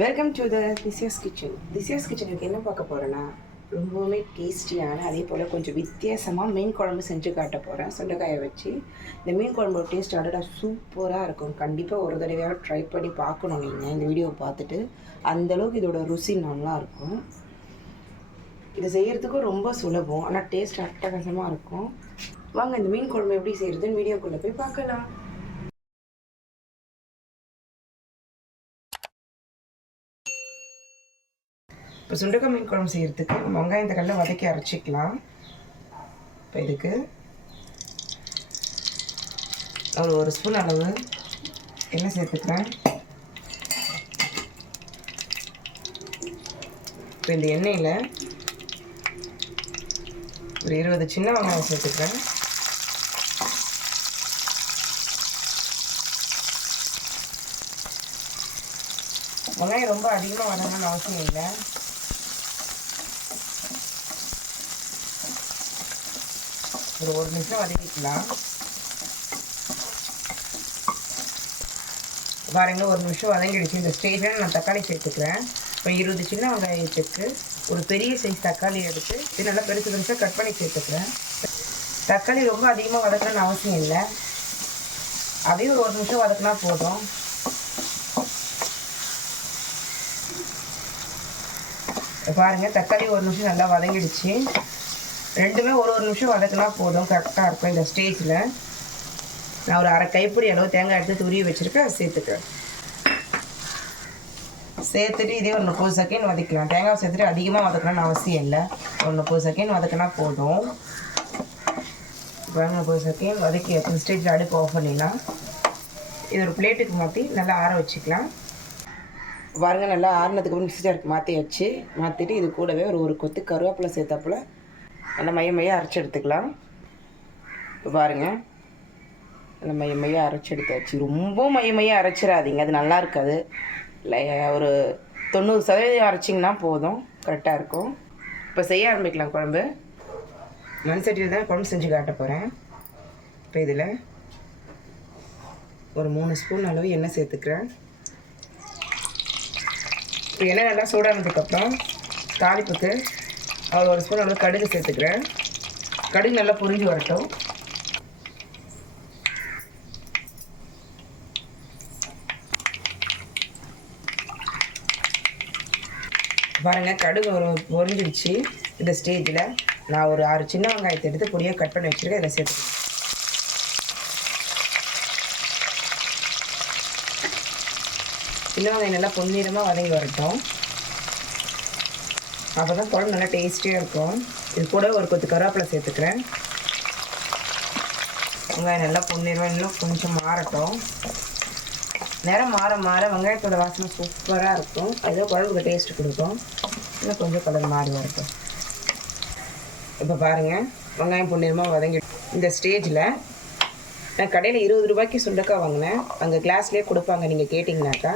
Welcome to the Thisiya's kitchen Thisiya's கிச்சனுக்கு என்ன பார்க்க போகிறேன்னா ரொம்பவுமே டேஸ்டியான அதே போல் கொஞ்சம் வித்தியாசமாக மீன் குழம்பு செஞ்சு காட்ட போகிறேன் சுண்டைக்காயை வச்சு. இந்த மீன் குழம்போட டேஸ்ட் அடடா சூப்பராக இருக்கும். கண்டிப்பாக ஒரு தடவையாக ட்ரை பண்ணி பார்க்கணும் நீங்கள் இந்த வீடியோவை பார்த்துட்டு அந்தளவுக்கு இதோட ருசி நல்லா இருக்கும். இதை செய்கிறதுக்கும் ரொம்ப சுலபம். ஆனால் டேஸ்ட் அட்டகாசமாக இருக்கும். வாங்க இந்த மீன் குழம்பு எப்படி செய்கிறதுன்னு வீடியோக்குள்ளே போய் பார்க்கலாம். இப்போ சுண்டக்காய் மீன் குழம்பு செய்கிறதுக்கு நம்ம வெங்காயம் தக்காளியில் வதக்கி அரைச்சிக்கலாம். இப்போ இதுக்கு ஒரு ஒரு ஸ்பூன் அளவு எண்ணெய் சேர்த்துக்கிறேன். இப்போ இந்த எண்ணெயில் ஒரு இருபது சின்ன வெங்காயம் சேர்த்துக்கிறேன். வெங்காயம் ரொம்ப அதிகமாக வரணும்னு அவசியம் இல்லை. ஒரு ஒரு நிமிஷம் வதக்கிக்கலாம். பாருங்க ஒரு நிமிஷம் வதங்கிடுச்சு. இந்த ஸ்டேஜில் நான் தக்காளி சேர்த்துக்கிறேன். இப்போ இருபது சின்ன வெங்காயத்துக்கு ஒரு பெரிய சைஸ் தக்காளி எடுத்து இது நல்லா பெருசு பெருசாக கட் பண்ணி சேர்த்துக்கிறேன். தக்காளி ரொம்ப அதிகமாக வதக்கணும்னு அவசியம் இல்லை. அதையும் ஒரு ஒரு நிமிஷம் வதக்கினா போதும். பாருங்கள் தக்காளி ஒரு நிமிஷம் நல்லா வதங்கிடுச்சு. ரெண்டுமே ஒரு ஒரு நிமிஷம் வதக்கினா போதும். கரெக்டாக இருக்கும் இந்த ஸ்டேஜில் நான் ஒரு அரை கைப்பிடி அளவு தேங்காய் எடுத்து துருவி வச்சுருக்கேன். அதை சேர்த்துக்கிறேன் சேர்த்துட்டு இதே ஒரு முப்பது செகண்ட் வதக்கலாம். தேங்காய் சேர்த்துட்டு அதிகமாக வதக்கணும்னு அவசியம் இல்லை. ஒரு முப்பது செகண்ட் வதக்கினா போதும். பாருங்க முப்பது செகண்ட் வதக்கி எத்தனை ஸ்டேஜில் அடுப்பு ஆஃப் பண்ணிடலாம். இது ஒரு பிளேட்டுக்கு மாற்றி நல்லா ஆற வச்சுக்கலாம். பாருங்கள் நல்லா ஆறுனதுக்கு அப்புறம் மிக்சி ஜாருக்கு மாற்றி வச்சு மாற்றிட்டு இது கூடவே ஒரு ஒரு கொத்து கருவேப்பிலை சேர்த்தாப்புல நல்லா மைய மைய அரைச்சி எடுத்துக்கலாம். இப்போ பாருங்கள் நல்லா மைய மைய அரைச்சி எடுத்தாச்சு. ரொம்ப மைய மைய அரைச்சிடாதீங்க அது நல்லா இருக்காது. இல்லை ஒரு தொண்ணூறு சதவீதம் அரைச்சிங்கன்னா போதும். கரெக்டாக இருக்கும். இப்போ செய்ய ஆரம்பிக்கலாம் குழம்பு. மண் சட்டியில் தான் குழம்பு செஞ்சு காட்ட போகிறேன் இப்போ இதில் ஒரு மூணு ஸ்பூன் அளவு எண்ணெய் சேர்த்துக்கிறேன். இப்போ எண்ணெய் நல்லா சூடானதுக்கப்புறம் தாளிப்புக்கு அவ்வளோ ஒரு ஸ்பூன் அளவு கடுகு சேர்த்துக்கிறேன். கடுகு நல்லா பொரிஞ்சு வரட்டும். பாருங்கள் கடுகு ஒரு பொரிஞ்சிடுச்சு இந்த ஸ்டேஜில் நான் ஒரு ஆறு சின்ன வெங்காயத்தை எடுத்து பொடியாக கட் பண்ணி வச்சுருக்கேன் இதில் சேர்த்துக்கிறேன். சின்ன வெங்காயம் நல்லா பொன்னிறமாக வதங்கி வரட்டும். அப்போ தான் குழம்பு நல்லா டேஸ்டியாக இருக்கும். இது கூட ஒரு கொத்து கருவேப்பிலை சேர்த்துக்கிறேன். வெங்காயம் நல்லா பொன்னிறமாக இன்னும் கொஞ்சம் மாறட்டும். நேரம் மாற மாற வெங்காயத்தோட வாசனை சூப்பராக இருக்கும். அதே குழம்புக்கு டேஸ்ட் கொடுக்கும். இன்னும் கொஞ்சம் கலர் மாறி வரட்டும். இப்போ பாருங்கள் வெங்காயம் பொன்னிறமாக வதங்கி இந்த ஸ்டேஜில் நான் கடையில் இருபது ரூபாய்க்கு சுண்டக்காய் வாங்கினேன். அங்கே கிளாஸ்லேயே கொடுப்பாங்க நீங்கள் கேட்டிங்கனாக்கா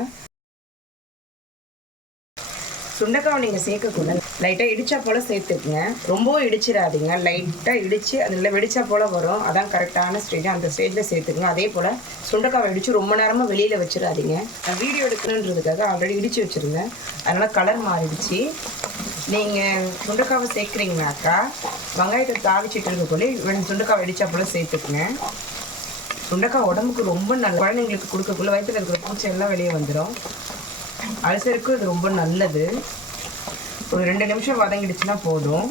சுண்டக்காவை நீங்கள் சேர்க்கக்கூட லைட்டாக இடித்தா போல் சேர்த்துக்குங்க. ரொம்பவும் இடிச்சிடாதீங்க. லைட்டாக இடித்து அதில் வெடித்தா போல் வரும். அதான் கரெக்டான ஸ்டேஜ் அந்த ஸ்டேஜில் சேர்த்துக்குங்க. அதே போல் சுண்டைக்காவை இடித்து ரொம்ப நேரமாக வெளியில் வச்சிடாதீங்க. நான் வீடியோ எடுக்கணுன்றதுக்காக ஆல்ரெடி இடித்து வச்சுருந்தேன். அதனால் கலர் மாறிடுச்சு. நீங்கள் சுண்டைக்காவை சேர்க்குறீங்கனாக்கா வெங்காயத்தை தாளிச்சிட்டு இருக்கக்குள்ளே சுண்டக்காவை இடிச்சா போல் சேர்த்துக்குங்க. சுண்டக்காய் உடம்புக்கு ரொம்ப நல்ல குழந்தைங்களுக்கு கொடுக்கக்குள்ள வயிற்றுல இருக்கிற பூச்சி எல்லாம் வெளியே வந்துடும் அல்சருக்கு இது ரொம்ப நல்லது. ஒரு ரெண்டு நிமிஷம் வதங்கிடுச்சுன்னா போதும்.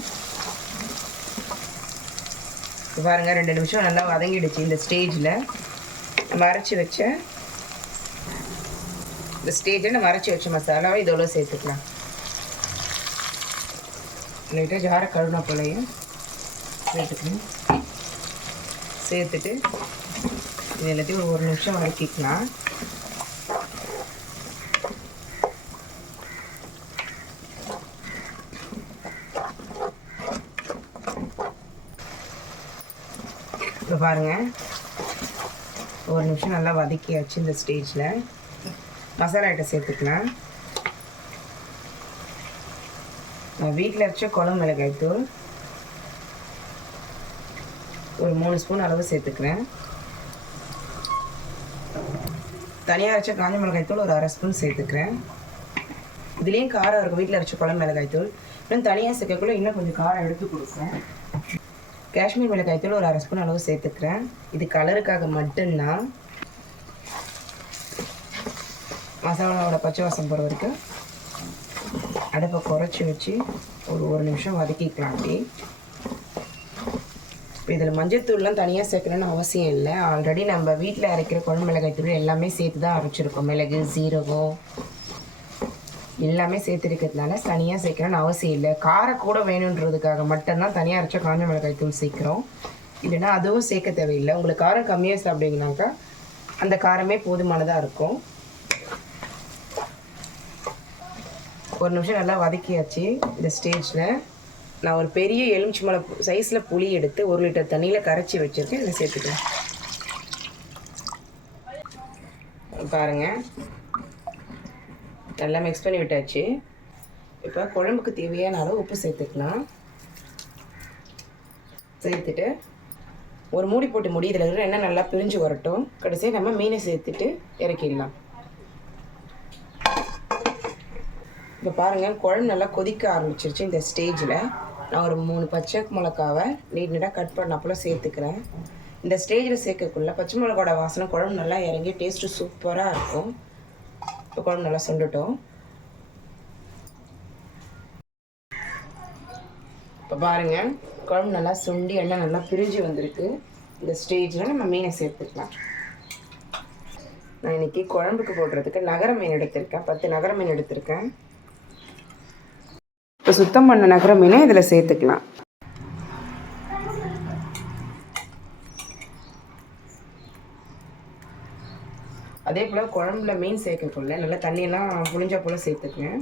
பாருங்க ரெண்டு நிமிஷம் நல்லா வதங்கிடுச்சு இந்த ஸ்டேஜில் நம்ம அரைச்சி வச்ச இந்த ஸ்டேஜில் நம்ம அரைச்சி வச்ச மசாலாவை இதோட சேர்த்துக்கலாம். லைட்டாக ஜார கருணா போலையும் சேர்த்துக்கணும் சேர்த்துட்டு இது எல்லாத்தையும் ஒரு ஒரு நிமிஷம் வதக்கிக்கலாம். இப்போ பாருங்கள் ஒரு நிமிஷம் நல்லா வதக்கியாச்சு இந்த ஸ்டேஜில் மசாலா ஐட்டம் சேர்த்துக்கலாம் நான் வீட்டில் அரைச்ச குளம் மிளகாய் தூள் ஒரு மூணு ஸ்பூன் அளவு சேர்த்துக்கிறேன். தனியாக அரைச்ச காஞ்ச மிளகாய் தூள் ஒரு அரை ஸ்பூன் சேர்த்துக்கிறேன். இதுலேயும் காரம் இருக்கும். வீட்டில் அரைச்ச குழம்பு மிளகாய் தூள். இன்னும் தனியாக சேர்க்கக்குள்ள இன்னும் கொஞ்சம் காரம் எடுத்து கொடுக்குறேன் காஷ்மீர் மிளகாய் தூள் ஒரு அரை ஸ்பூன் அளவு சேர்த்துக்கிறேன். இது கலருக்காக மட்டும்தான். மசாலாவோட பச்சை வாசம் போகிற வரைக்கும் அடுப்பை குறைச்சி வச்சு ஒரு ஒரு நிமிஷம் வதக்கிக்கலாம் அப்படி இப்போ இதில் மஞ்சத்தூள்லாம் தனியாக சேர்க்கணும்னு அவசியம் இல்லை. ஆல்ரெடி நம்ம வீட்டில் அரைக்கிற குழம்பு மிளகாய் தூள் எல்லாமே சேர்த்து தான் அரைச்சிருக்கோம். மிளகு சீரகம் எல்லாமே சேர்த்துருக்கிறதுனால தனியாக சேர்க்கணும்னு அவசியம் இல்லை. காரம் கூட வேணுன்றதுக்காக மட்டும்தான் தனியாக அரைச்ச காஞ்ச மிளகாய் தூள் சேர்க்குறோம். இல்லைன்னா அதுவும் சேர்க்க தேவையில்லை. உங்களுக்கு காரம் கம்மியாக சாப்பிட்டீங்கனாக்கா அந்த காரமே போதுமானதாக இருக்கும். ஒரு நிமிஷம் நல்லா வதக்கியாச்சு இந்த ஸ்டேஜில் நான் ஒரு பெரிய எலுமிச்சம்பழ சைஸில் புளி எடுத்து ஒரு லிட்டர் தண்ணியில் கரைச்சி வச்சுருக்கேன். இதில் சேர்த்துக்கலாம். பாருங்கள் நல்லா மிக்ஸ் பண்ணி விட்டாச்சு. இப்போ குழம்புக்கு தேவையான அளவு உப்பு சேர்த்துக்கலாம். சேர்த்துட்டு ஒரு மூடி போட்டு முடி இதில் இருக்கிற எண்ணெய் நல்லா பிரிஞ்சு வரட்டும். கடைசியாக நம்ம மீனை சேர்த்துட்டு இறக்கிடலாம். இப்போ பாருங்கள் குழம்பு நல்லா கொதிக்க ஆரம்பிச்சிருச்சு இந்த ஸ்டேஜில் நான் ஒரு மூணு பச்சை மிளகாவை நீட் நீட்டாக கட் பண்ணப்போல சேர்த்துக்கிறேன். இந்த ஸ்டேஜில் சேர்க்கக்குள்ள பச்சை மிளகாவோட வாசனை குழம்பு நல்லா இறங்கி டேஸ்ட்டு சூப்பராக இருக்கும். இப்போ குழம்பு நல்லா சுண்டுட்டோம் இப்போ பாருங்கள் குழம்பு நல்லா சுண்டி எண்ணெய் நல்லா பிரிஞ்சு வந்திருக்கு. இந்த ஸ்டேஜில் நம்ம மீனை சேர்த்துக்கலாம். நான் இன்னைக்கு குழம்புக்கு போடுறதுக்கு நகர மீன் எடுத்திருக்கேன். பத்து நகர மீன் எடுத்திருக்கேன். இப்போ சுத்தம் பண்ண நகர மீனை இதில் சேர்த்துக்கலாம். அதே போல் குழம்புல மீன் சேர்க்கக்குள்ள நல்லா தண்ணியெல்லாம் புளிஞ்சா போல் சேர்த்துக்குங்க.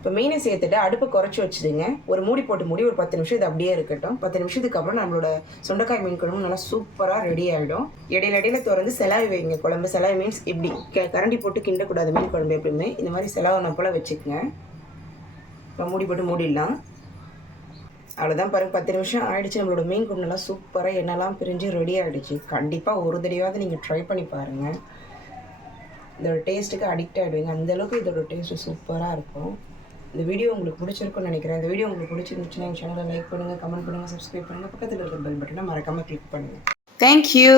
இப்போ மீனை சேர்த்துட்டு அடுப்பை குறைச்சி வச்சுடுங்க. ஒரு மூடி போட்டு மூடி ஒரு பத்து நிமிஷம் இது அப்படியே இருக்கட்டும். பத்து நிமிஷத்துக்கு அப்புறம் நம்மளோட சுண்டைக்காய் மீன் குழம்பு நல்லா சூப்பராக ரெடி ஆகிடும் இடையில இடையில திறந்து செலாவி வைங்க குழம்பு. செலாவி மீன்ஸ் இப்படி க கரண்டி போட்டு கிண்டக்கூடாது மீன் குழம்பு எப்படியுமே இந்த மாதிரி செலவான போல் வச்சுக்கோங்க. இப்போ மூடி போட்டு மூடிடலாம். அவ்வளோதான் பாருங்க பத்து நிமிஷம் ஆயிடுச்சு. நம்மளோட மீன் குண்டெல்லாம் நல்லா சூப்பராக என்னெல்லாம் பிரிஞ்சு ரெடி ஆகிடுச்சு கண்டிப்பாக ஒரு தடவையாவது நீங்கள் ட்ரை பண்ணி பாருங்கள் இதோட டேஸ்ட்டுக்கு அடிக்ட் ஆகிடுவீங்க அந்தளவுக்கு இதோட டேஸ்ட்டு சூப்பராக இருக்கும். இந்த வீடியோ உங்களுக்கு பிடிச்சிருக்கும்னு நினைக்கிறேன். இந்த வீடியோ உங்களுக்கு பிடிச்சிருந்துச்சுன்னா எங்கள் சேனலை லைக் பண்ணுங்கள் கமெண்ட் பண்ணுங்கள் சப்ஸ்கிரைப் பண்ணுங்கள் பக்கத்தில் இருக்கிற பெல் பட்டனை மறக்காமல் கிளிக் பண்ணுங்கள் தேங்க்யூ